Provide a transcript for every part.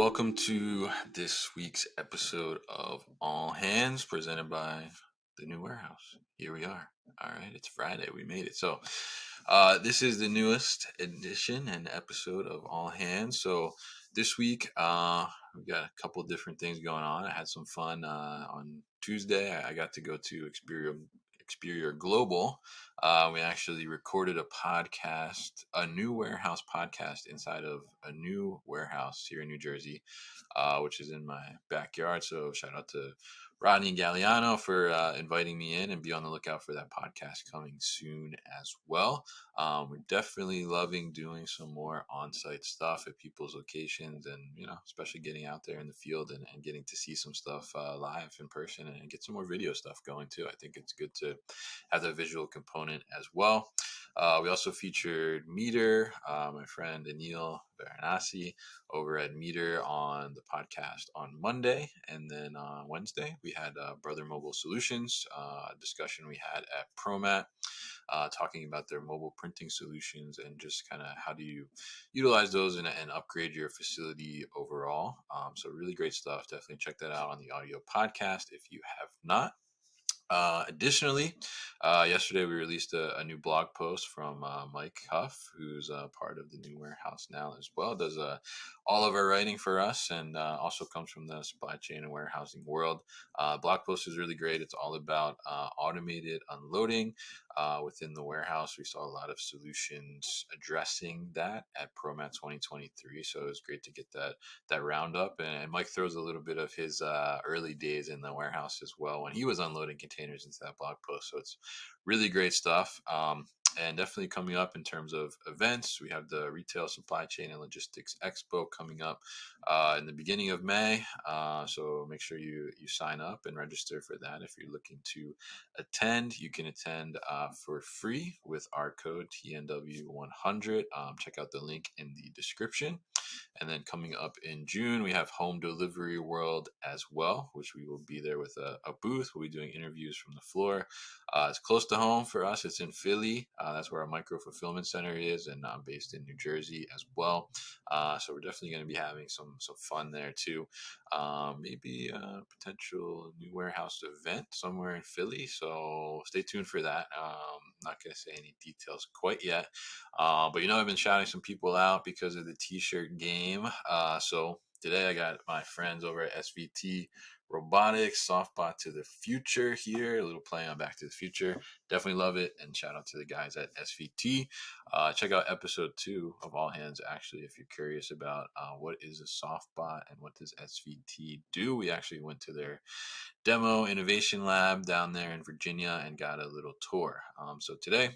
welcome to this week's episode of All Hands presented by the New Warehouse. Here we are. All right, it's Friday. We made it. So this is the newest edition and episode of All Hands. So this week we've got a couple different things going on. I had some fun on Tuesday. I got to go to Experior Global. We actually recorded a podcast, a new warehouse podcast inside of a new warehouse here in New Jersey, which is in my backyard. So shout out to Rodney Galliano for inviting me in, and be on the lookout for that podcast coming soon as well. We're definitely loving doing some more on-site stuff at people's locations, and especially getting out there in the field and getting to see some stuff live in person and get some more video stuff going too. I think it's good to have the visual component as well. We also featured Meter, my friend Anil Varanasi over at Meter on the podcast on Monday, and then on Wednesday we had Brother Mobile Solutions, discussion we had at ProMat, talking about their mobile printing solutions and just kind of how do you utilize those and upgrade your facility overall. So really great stuff. Definitely check that out on the audio podcast if you have not. Additionally, yesterday we released a new blog post from Mike Huff, who's part of the new warehouse now as well. Does all of our writing for us, and also comes from the supply chain and warehousing world. Blog post is really great. It's all about automated unloading within the warehouse. We saw a lot of solutions addressing that at ProMat 2023, so it was great to get that roundup. And Mike throws a little bit of his early days in the warehouse as well when he was unloading containers into that blog post. So it's really great stuff. And definitely coming up in terms of events, we have the Retail Supply Chain and Logistics Expo coming up in the beginning of May. So make sure you sign up and register for that. If you're looking to attend, you can attend for free with our code TNW100. Check out the link in the description. And then coming up in June, we have Home Delivery World as well, which we will be there with a booth. We'll be doing interviews from the floor. It's close to home for us. It's in Philly. That's where our micro fulfillment center is, and I'm based in New Jersey as well. So we're definitely going to be having some fun there too. Maybe a potential new warehouse event somewhere in Philly. So stay tuned for that. Not going to say any details quite yet. But I've been shouting some people out because of the t-shirt game. So today I got my friends over at SVT Robotics, Softbot to the Future here. A little play on Back to the Future. Definitely love it. And shout out to the guys at SVT. Check out episode 2 of All Hands, actually, if you're curious about what is a Softbot and what does SVT do. We actually went to their demo innovation lab down there in Virginia and got a little tour. So today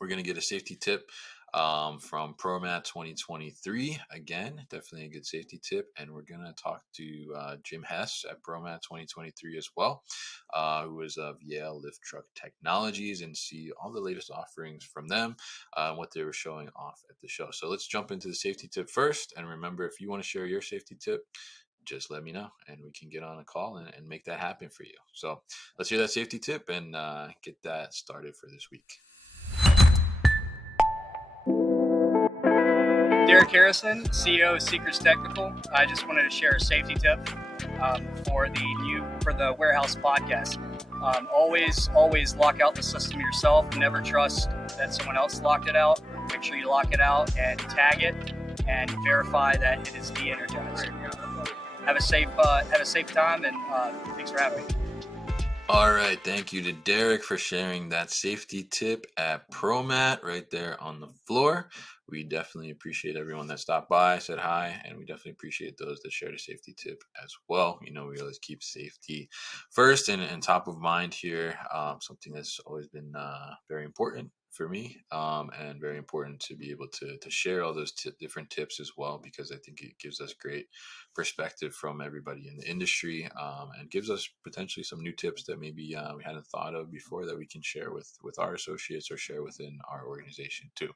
we're going to get a safety tip from ProMat 2023. Again, definitely a good safety tip. And we're going to talk to Jim Hess at ProMat 2023 as well, who is of Yale Lift Truck Technologies, and see all the latest offerings from them, what they were showing off at the show. So let's jump into the safety tip first. And remember, if you want to share your safety tip, just let me know and we can get on a call and make that happen for you. So let's hear that safety tip and get that started for this week. Derrick Harrison, CEO of SeekersTechnical. I just wanted to share a safety tip for the Warehouse podcast. Always lock out the system yourself. Never trust that someone else locked it out. Make sure you lock it out and tag it and verify that it is de-energized. Have a safe time, and thanks for having me. All right, thank you to Derrick for sharing that safety tip at ProMat right there on the floor. We definitely appreciate everyone that stopped by, said hi, and we definitely appreciate those that shared a safety tip as well. We always keep safety first and top of mind here. Something that's always been very important for me, and very important to be able to share all those different tips as well, because I think it gives us great perspective from everybody in the industry, and gives us potentially some new tips that maybe we hadn't thought of before that we can share with our associates or share within our organization too.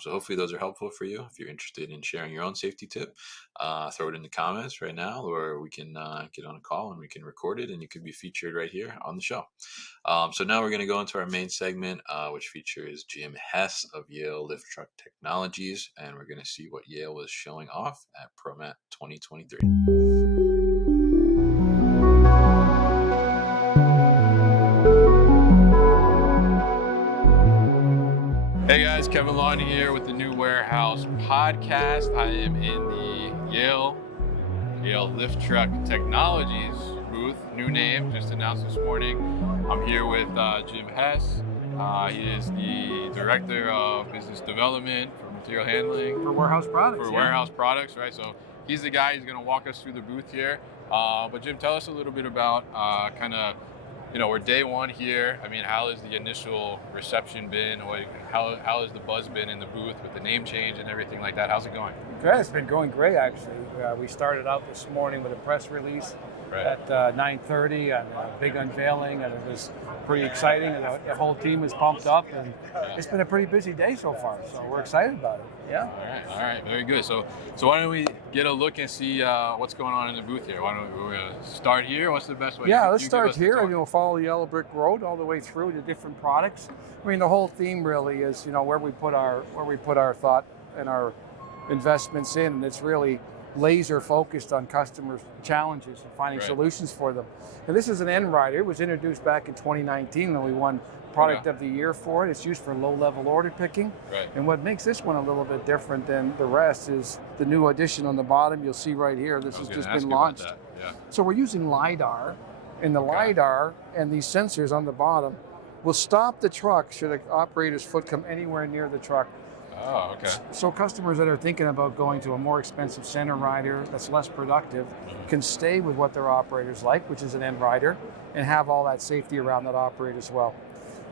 So hopefully those are helpful for you. If you're interested in sharing your own safety tip, throw it in the comments right now, or we can get on a call and we can record it and you can be featured right here on the show. So now we're going to go into our main segment, which features here is Jim Hess of Yale Lift Truck Technologies, and we're going to see what Yale was showing off at ProMat 2023. Hey guys, Kevin Lawn here with the New Warehouse podcast. I am in the Yale Lift Truck Technologies booth, new name, just announced this morning. I'm here with Jim Hess. He is the Director of Business Development for Material Handling. For warehouse products. For warehouse products, right? So he's the guy who's going to walk us through the booth here. But Jim, tell us a little bit about we're day one here. I mean, how has the initial reception been? How has the buzz been in the booth with the name change and everything like that? How's it going? Good. It's been going great, actually. We started out this morning with a press release at 9:30 and a big unveiling, and it was pretty exciting. And the whole team is pumped up, and it's been a pretty busy day so far. So we're excited about it. Yeah. All right, very good. So why don't we get a look and see what's going on in the booth here? Why don't we start here? What's the best way? Yeah, let's start here, and we'll follow the Yellow Brick Road all the way through to different products. I mean, the whole theme really is, where we put our thought and our investments in, and it's really laser focused on customers' challenges and finding solutions for them. And this is an end rider. It was introduced back in 2019 and we won Product of the Year for it. It's used for low-level order picking. Right. And what makes this one a little bit different than the rest is the new addition on the bottom. You'll see right here, this has just been launched. Yeah. So we're using LiDAR, and the LiDAR and these sensors on the bottom will stop the truck should the operator's foot come anywhere near the truck. Oh, okay. So customers that are thinking about going to a more expensive center rider that's less productive can stay with what their operators like, which is an end rider, and have all that safety around that operator as well.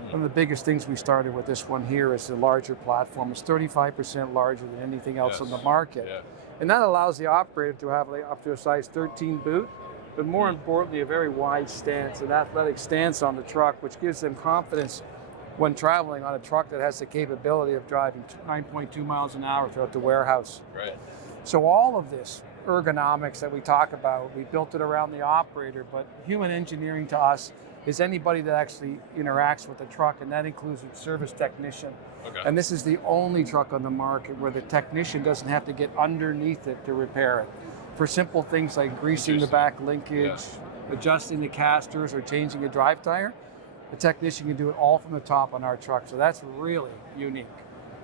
One of the biggest things we started with this one here is the larger platform. It's 35% larger than anything else on the market. Yeah. And that allows the operator to have up to a size 13 boot, but more importantly, a very wide stance, an athletic stance on the truck, which gives them confidence when traveling on a truck that has the capability of driving 9.2 miles an hour throughout the warehouse. Right. So all of this ergonomics that we talk about, we built it around the operator, but human engineering to us is anybody that actually interacts with the truck, and that includes a service technician. Okay. And this is the only truck on the market where the technician doesn't have to get underneath it to repair it. For simple things like greasing the back linkage, adjusting the casters, or changing a drive tire, the technician can do it all from the top on our truck. So that's really unique.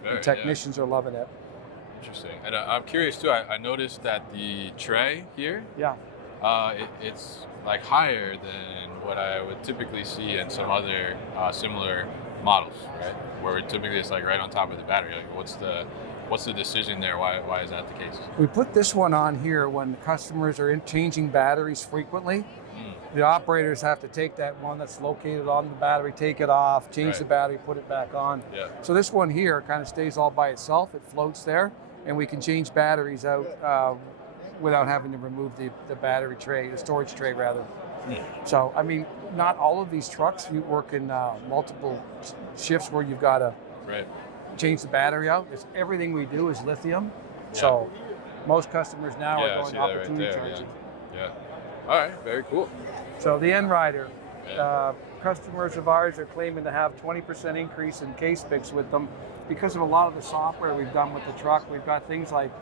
The technicians are loving it. Interesting. And I'm curious too, I noticed that the tray here, it's like higher than what I would typically see in some other similar models, right? Where typically it's like right on top of the battery. Like what's the decision there? Why is that the case? We put this one on here when customers are changing batteries frequently. The operators have to take that one that's located on the battery, take it off, change the battery, put it back on. Yeah. So this one here kind of stays all by itself. It floats there, and we can change batteries out without having to remove the battery tray, the storage tray rather. So, I mean, not all of these trucks, you work in multiple shifts where you've got to change the battery out. Everything we do is lithium. So most customers now are going opportunity charging. Yeah. All right, very cool. So the end rider, customers of ours are claiming to have 20% increase in case picks with them because of a lot of the software we've done with the truck. We've got things like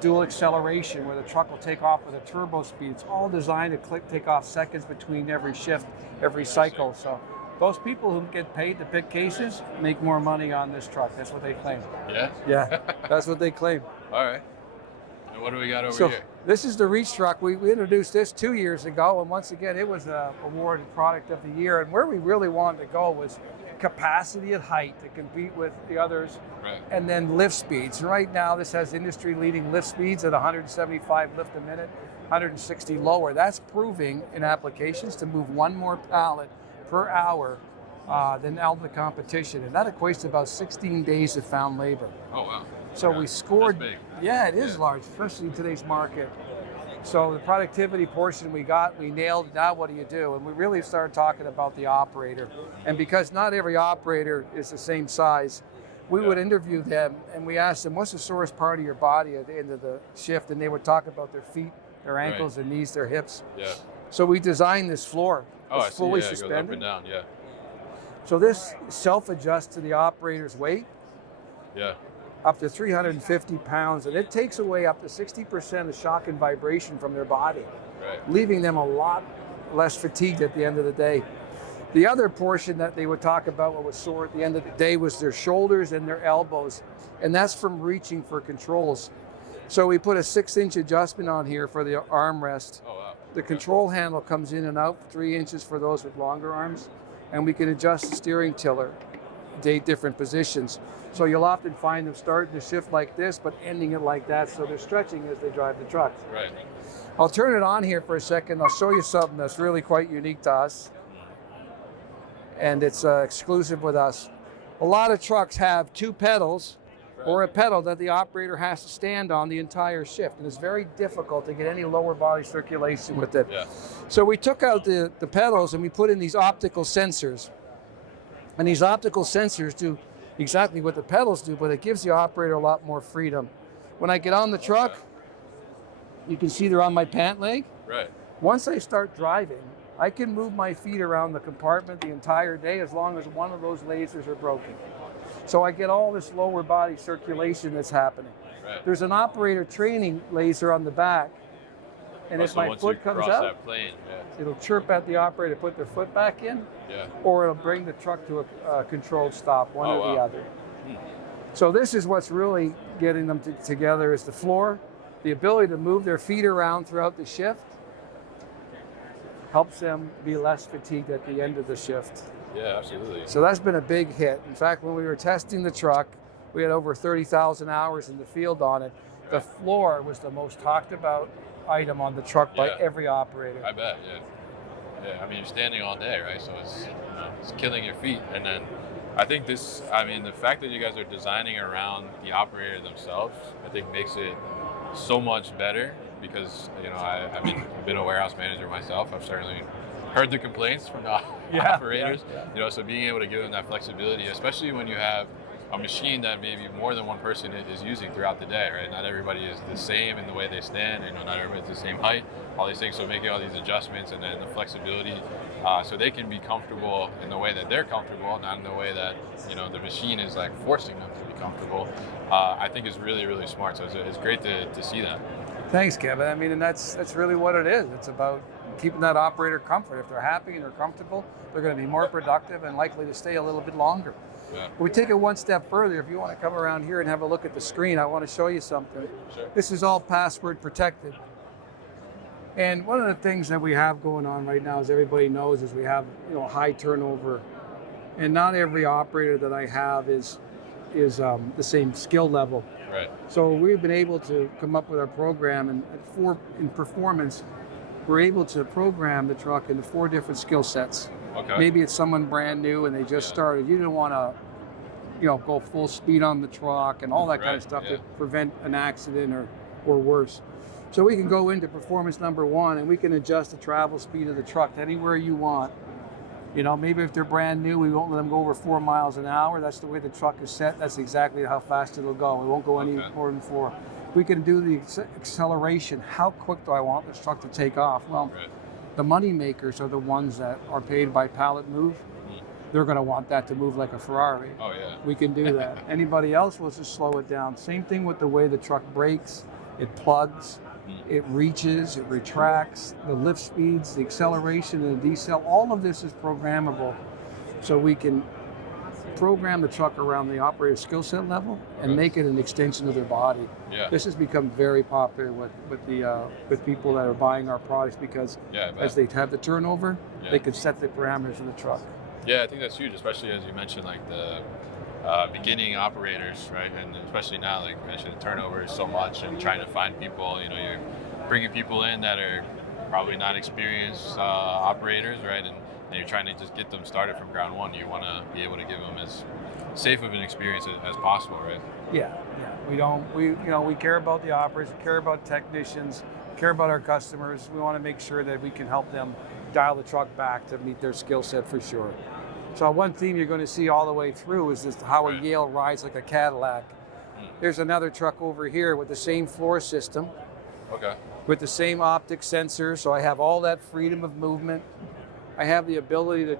dual acceleration where the truck will take off with a turbo speed. It's all designed to take off seconds between every shift, every cycle. So those people who get paid to pick cases make more money on this truck. That's what they claim. Yeah? Yeah, that's what they claim. All right. And what do we got over here? This is the Reach truck. We introduced this 2 years ago, and once again, it was awarded Product of the Year. And where we really wanted to go was capacity at height to compete with the others, and then lift speeds. Right now, this has industry-leading lift speeds at 175 lift a minute, 160 lower. That's proving in applications to move one more pallet per hour than all the competition, and that equates to about 16 days of found labor. Oh, wow. So we scored. That's big. Yeah, it is large, especially in today's market. So the productivity portion we nailed. Now what do you do? And we really started talking about the operator. And because not every operator is the same size, we would interview them and we asked them, what's the sorest part of your body at the end of the shift? And they would talk about their feet, their ankles, their knees, their hips. Yeah. So we designed this floor. Oh, it's fully suspended. It goes up and down, So this self-adjusts to the operator's weight. Yeah. Up to 350 pounds, and it takes away up to 60% of shock and vibration from their body, leaving them a lot less fatigued at the end of the day. The other portion that they would talk about what was sore at the end of the day was their shoulders and their elbows, and that's from reaching for controls. So we put a 6-inch adjustment on here for the armrest. Oh, wow. The control handle comes in and out 3 inches for those with longer arms, and we can adjust the steering tiller to 8 different positions. So you'll often find them starting to shift like this, but ending it like that, so they're stretching as they drive the truck. Right. I'll turn it on here for a second. I'll show you something that's really quite unique to us, and it's exclusive with us. A lot of trucks have 2 pedals or a pedal that the operator has to stand on the entire shift, and it's very difficult to get any lower body circulation with it. Yeah. So we took out the pedals and we put in these optical sensors, and these optical sensors do exactly what the pedals do, but it gives the operator a lot more freedom. When I get on the truck, you can see they're on my pant leg. Right. Once I start driving, I can move my feet around the compartment the entire day as long as one of those lasers are broken. So I get all this lower body circulation that's happening. Right. There's an operator training laser on the back, and if my foot comes out, that plane, it'll chirp at the operator to put their foot back in, or it'll bring the truck to a controlled stop, one or the other. So this is what's really getting them together is the floor, the ability to move their feet around throughout the shift, helps them be less fatigued at the end of the shift. Yeah, absolutely. So that's been a big hit. In fact, when we were testing the truck, we had over 30,000 hours in the field on it. The floor was the most talked about item on the truck by every operator. I bet, yeah. I mean, you're standing all day, right? So it's killing your feet. And then I think the fact that you guys are designing around the operator themselves, I think makes it so much better because, I've been a warehouse manager myself. I've certainly heard the complaints from the operators, so being able to give them that flexibility, especially when you have a machine that maybe more than one person is using throughout the day, right? Not everybody is the same in the way they stand, not everybody's the same height, all these things. So making all these adjustments and then the flexibility so they can be comfortable in the way that they're comfortable, not in the way that, the machine is like forcing them to be comfortable, I think is really, really smart. So it's great to see that. Thanks, Kevin. I mean, and that's really what it is. It's about keeping that operator comfort. If they're happy and they're comfortable, they're going to be more productive and likely to stay a little bit longer. Yeah. We take it one step further. If you want to come around here and have a look at the screen, I want to show you something. Sure. This is all password protected. And one of the things that we have going on right now, as everybody knows, is we have high turnover, and not every operator that I have is the same skill level. Right. So we've been able to come up with our program, and in performance, we're able to program the truck into 4 different skill sets. Okay. Maybe it's someone brand new and they just started. You didn't want to, go full speed on the truck and all that kind of stuff to prevent an accident or worse. So we can go into performance number 1 and we can adjust the travel speed of the truck anywhere you want. Maybe if they're brand new, we won't let them go over 4 miles an hour. That's the way the truck is set. That's exactly how fast it'll go. It won't go any more than 4. We can do the acceleration. How quick do I want this truck to take off? Well, the money makers are the ones that are paid by pallet move. They're going to want that to move like a Ferrari. Oh, yeah. We can do that. Anybody else will just slow it down. Same thing with the way the truck brakes. It plugs, it reaches, it retracts, the lift speeds, the acceleration and the decel. All of this is programmable. So we can program the truck around the operator's skill set level and make it an extension of their body. Yeah. This has become very popular with people that are buying our products because as they have the turnover, they can set the parameters of the truck. Yeah, I think that's huge, especially as you mentioned, like the beginning operators, right? And especially now, like you mentioned, the turnover is so much, and trying to find people. You're bringing people in that are probably not experienced operators, right? And you're trying to just get them started from ground one. You want to be able to give them as safe of an experience as possible, right? Yeah. We care about the operators, we care about technicians, care about our customers. We want to make sure that we can help them dial the truck back to meet their skill set for sure. So one theme you're going to see all the way through is just how a Yale rides like a Cadillac. There's another truck over here with the same floor system. Okay. With the same optic sensor, so I have all that freedom of movement. I have the ability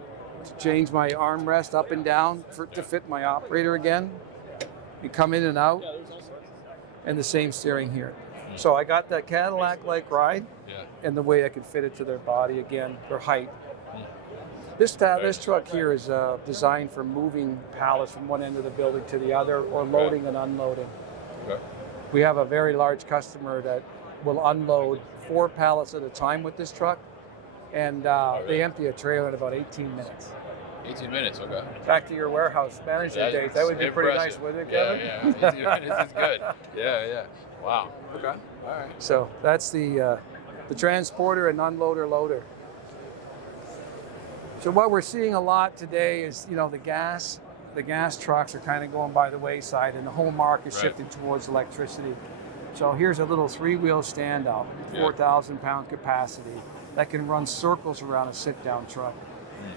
to change my armrest up and down to fit my operator again. You come in and out, and the same steering here. So I got that Cadillac-like ride, and the way I can fit it to their body again, their height. This truck here is designed for moving pallets from one end of the building to the other, or loading and unloading. Okay. We have a very large customer that will unload 4 pallets at a time with this truck, and they empty a trailer in about 18 minutes. 18 minutes, okay. Back to your warehouse manager days. That would be pretty nice, wouldn't it, Kevin? Yeah. 18 minutes is good. Yeah. Wow. Okay. All right. So that's the transporter and unloader loader. So what we're seeing a lot today is, the gas trucks are kind of going by the wayside, and the whole market is shifting towards electricity. So here's a little 3-wheel stand-up, 4,000-pound capacity that can run circles around a sit-down truck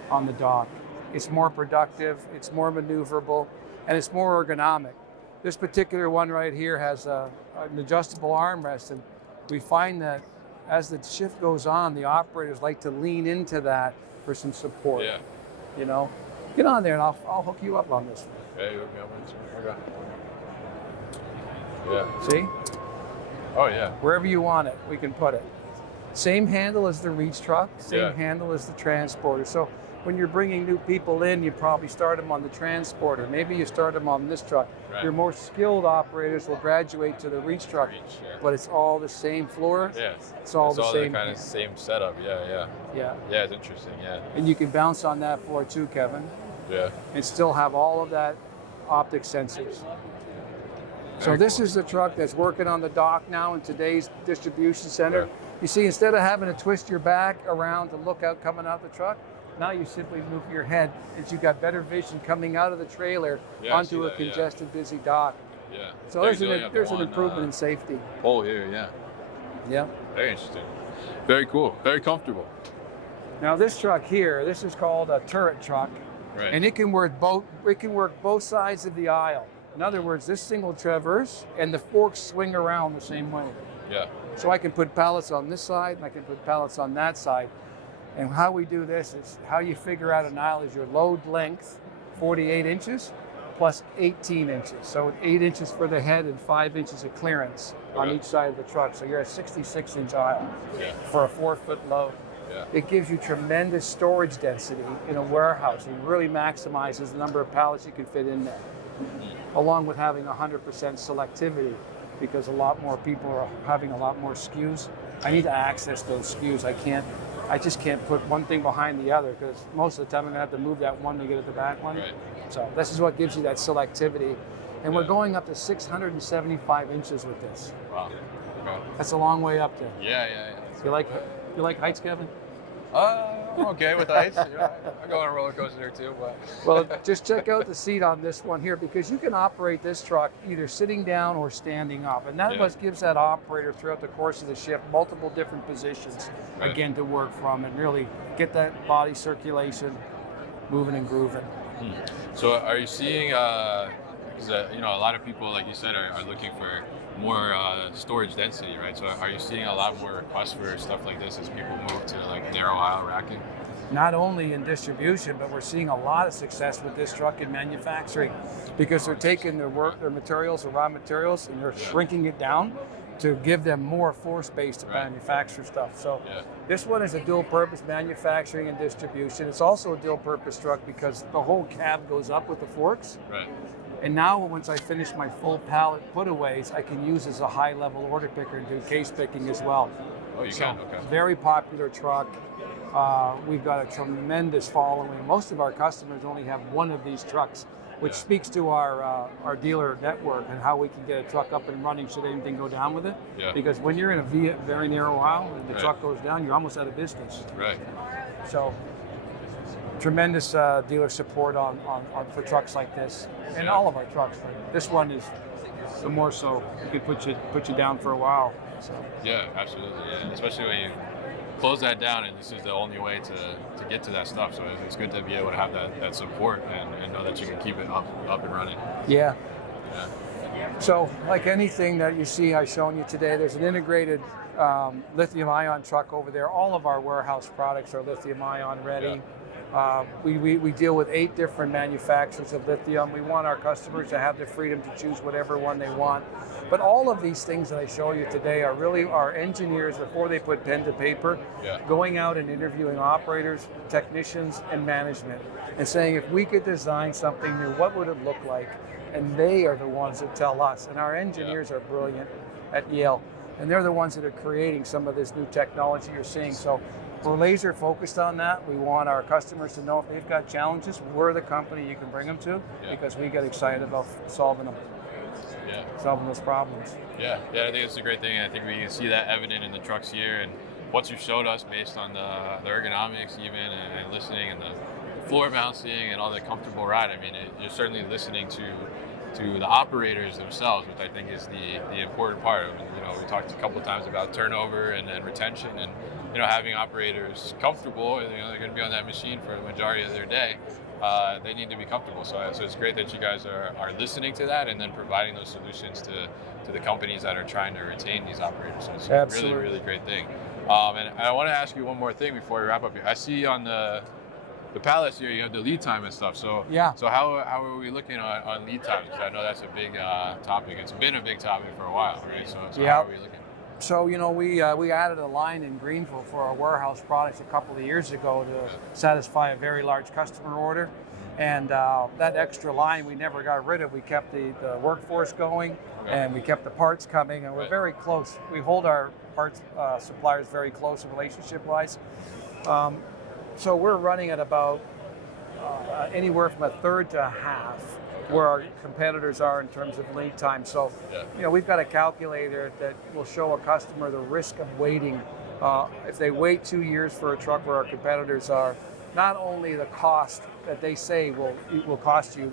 on the dock. It's more productive, it's more maneuverable, and it's more ergonomic. This particular one right here has an adjustable armrest, and we find that as the shift goes on, the operators like to lean into that for some support. Yeah. Get on there and I'll hook you up on this one. Yeah, you hook me up on this one. Okay. Yeah. See? Oh yeah. Wherever you want it, we can put it. Same handle as the reach truck, same handle as the transporter. So when you're bringing new people in, you probably start them on the transporter. Maybe you start them on this truck. Right. Your more skilled operators will graduate to the reach truck, but it's all the same floor. Yeah. It's all the same. Kind of same setup. Yeah. Yeah. Yeah, it's interesting. Yeah. And you can bounce on that floor too, Kevin. Yeah. And still have all of that optic sensors. So this is the truck that's working on the dock now in today's distribution center. Yeah. You see, instead of having to twist your back around to look out coming out the truck, now you simply move your head as you got better vision coming out of the trailer onto a congested, busy dock. Yeah. So there's an improvement in safety. Pole here, yeah. Yeah. Very interesting. Very cool. Very comfortable. Now this truck here, this is called a turret truck, and it can work both sides of the aisle. In other words, this thing will traverse, and the forks swing around the same way. Yeah. So I can put pallets on this side, and I can put pallets on that side. And how we do this is how you figure out an aisle is your load length, 48 inches, plus 18 inches. So 8 inches for the head and 5 inches of clearance on each side of the truck. So you're a 66-inch aisle for a 4-foot load. Yeah. It gives you tremendous storage density in a warehouse. It really maximizes the number of pallets you can fit in there, along with having 100% selectivity, because a lot more people are having a lot more SKUs. I need to access those SKUs. I just can't put one thing behind the other, because most of the time I'm gonna have to move that one to get at the back one. Right. So this is what gives you that selectivity. And we're going up to 675 inches with this. Wow. Okay. That's a long way up there. Yeah. You like heights, Kevin? I'm okay with heights. I go on a roller coaster there too, but. Well, just check out the seat on this one here, because you can operate this truck either sitting down or standing up. And that what gives that operator throughout the course of the shift multiple different positions, again, to work from and really get that body circulation moving and grooving. So are you seeing, because a lot of people, like you said, are looking for more storage density, right? So are you seeing a lot more requests for stuff like this as people move to like narrow aisle racking? Not only in distribution, but we're seeing a lot of success with this truck in manufacturing, because they're taking their materials, their raw materials, and they're shrinking it down to give them more floor space to manufacture stuff. So this one is a dual purpose manufacturing and distribution. It's also a dual purpose truck because the whole cab goes up with the forks. Right. And now once I finish my full pallet putaways, I can use as a high level order picker and do case picking as well. Oh, you can? Okay. Very popular truck. We've got a tremendous following. Most of our customers only have one of these trucks, which speaks to our dealer network and how we can get a truck up and running should anything go down with it. Yeah. Because when you're in a very narrow aisle and the truck goes down, you're almost out of business. Right. So tremendous dealer support on for trucks like this, and all of our trucks. But this one is the more so. It could put you down for a while. So. Yeah, absolutely. Yeah, and especially when you close that down, and this is the only way to get to that stuff. So it's good to be able to have that support and know that you can keep it up and running. Yeah. So like anything that you see I've shown you today, there's an integrated lithium ion truck over there. All of our warehouse products are lithium ion ready. We deal with 8 different manufacturers of lithium. We want our customers to have the freedom to choose whatever one they want. But all of these things that I show you today are really our engineers, before they put pen to paper, going out and interviewing operators, technicians, and management, and saying, if we could design something new, what would it look like? And they are the ones that tell us. And our engineers are brilliant at Yale, and they're the ones that are creating some of this new technology you're seeing. So we're laser focused on that. We want our customers to know if they've got challenges, we're the company you can bring them to, because we get excited about solving them. Solving those problems. Yeah, I think it's a great thing. I think we can see that evident in the trucks here, and what you showed us based on the ergonomics even, and listening, and the floor bouncing and all the comfortable ride. I mean, you're certainly listening to the operators themselves, which I think is the important part. I mean, we talked a couple of times about turnover and retention, and having operators comfortable. They're going to be on that machine for the majority of their day. They need to be comfortable. So it's great that you guys are listening to that, and then providing those solutions to the companies that are trying to retain these operators. So it's a really, really great thing. And I want to ask you one more thing before we wrap up here. I see on the pallets here, you have the lead time and stuff. So So how are we looking on lead times? Because I know that's a big topic. It's been a big topic for a while, right? So how are we looking? So, we added a line in Greenville for our warehouse products a couple of years ago to satisfy a very large customer order. And that extra line we never got rid of. We kept the workforce going, and we kept the parts coming, and we're very close. We hold our parts suppliers very close relationship-wise. So we're running at about anywhere from a third to a half where our competitors are in terms of lead time. So, we've got a calculator that will show a customer the risk of waiting. If they wait 2 years for a truck where our competitors are, not only the cost that they say will cost you,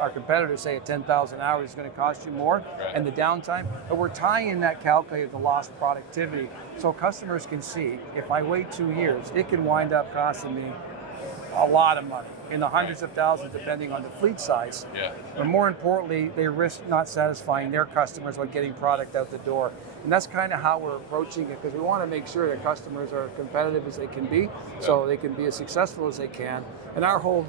our competitors say at 10,000 hours is going to cost you more, and the downtime, but we're tying in that calculator to lost productivity, so customers can see, if I wait 2 years, it can wind up costing me a lot of money, in the hundreds of thousands, depending on the fleet size. But more importantly, they risk not satisfying their customers by getting product out the door. And that's kind of how we're approaching it, because we want to make sure that customers are competitive as they can be, so they can be as successful as they can. And our whole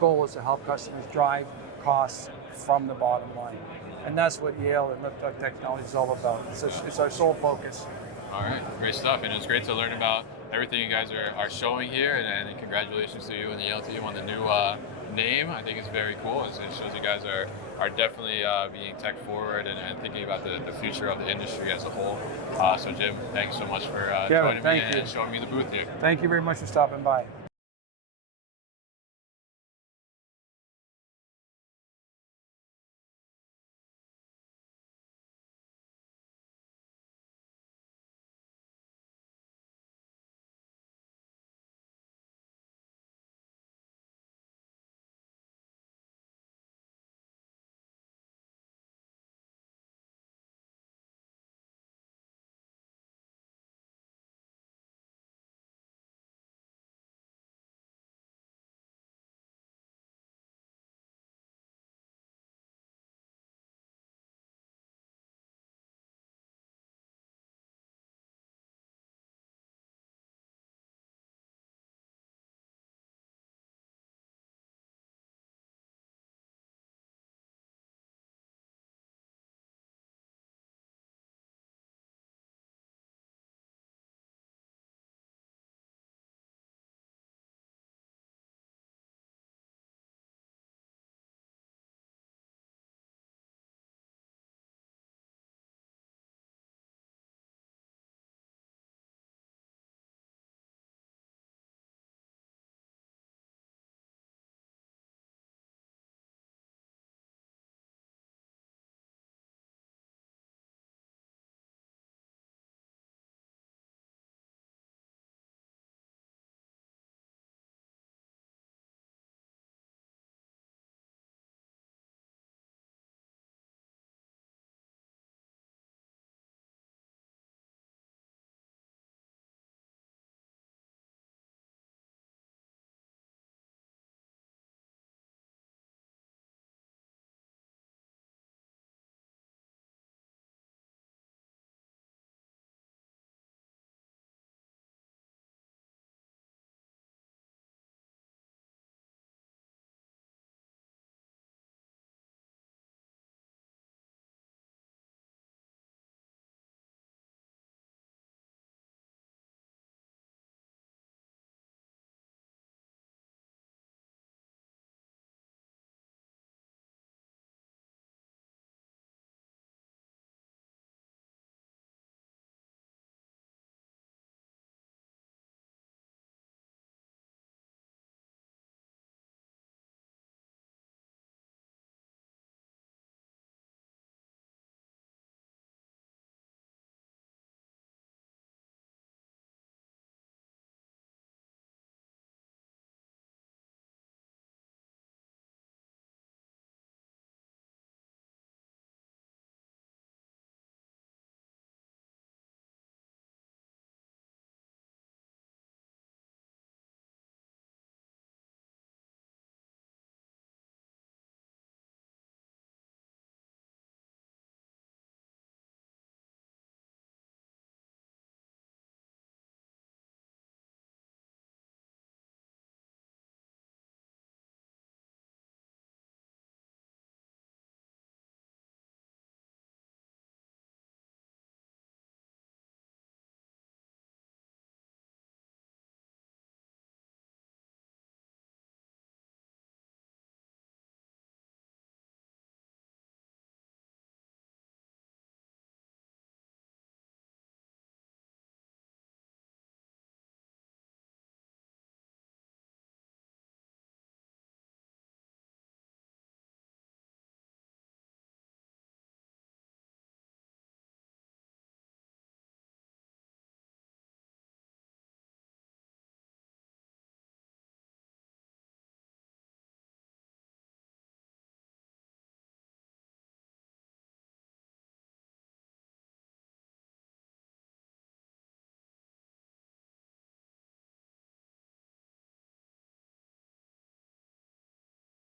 goal is to help customers drive costs from the bottom line. And that's what Yale and Lift Truck Technologies is all about. It's our sole focus. All right, great stuff. And it's great to learn about everything you guys are showing here, and congratulations to you and the Yale team on the new name. I think it's very cool. It shows you guys are definitely being tech forward and thinking about the future of the industry as a whole. So Jim, thanks so much for joining me and showing me the booth here. Thank you very much for stopping by.